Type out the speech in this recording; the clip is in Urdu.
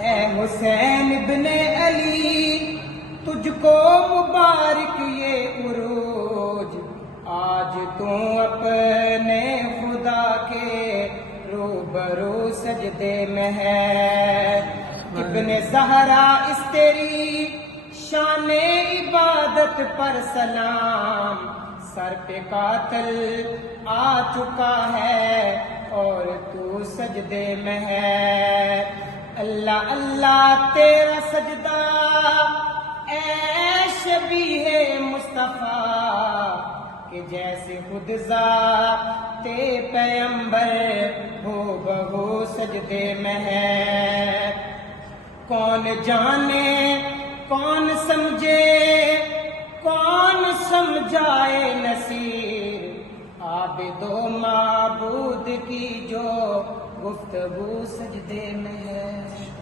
اے حسین ابن علی تجھ کو مبارک یہ عروج، آج تو اپنے خدا کے روبرو سجدے میں ہے۔ ابن زہرا اس تیری شان عبادت پر سلام، سر پہ قاتل آ چکا ہے اور تو سجدے میں ہے۔ اللہ اللہ تیرا سجدہ اے شبیہ مصطفیٰ، کہ جیسے خود ذات پیغمبر ہو بہو سجدے میں ہے۔ کون جانے کون سمجھے کون سمجھائے نصیر، عابد و معبود کی جو گفتگو سجدے میں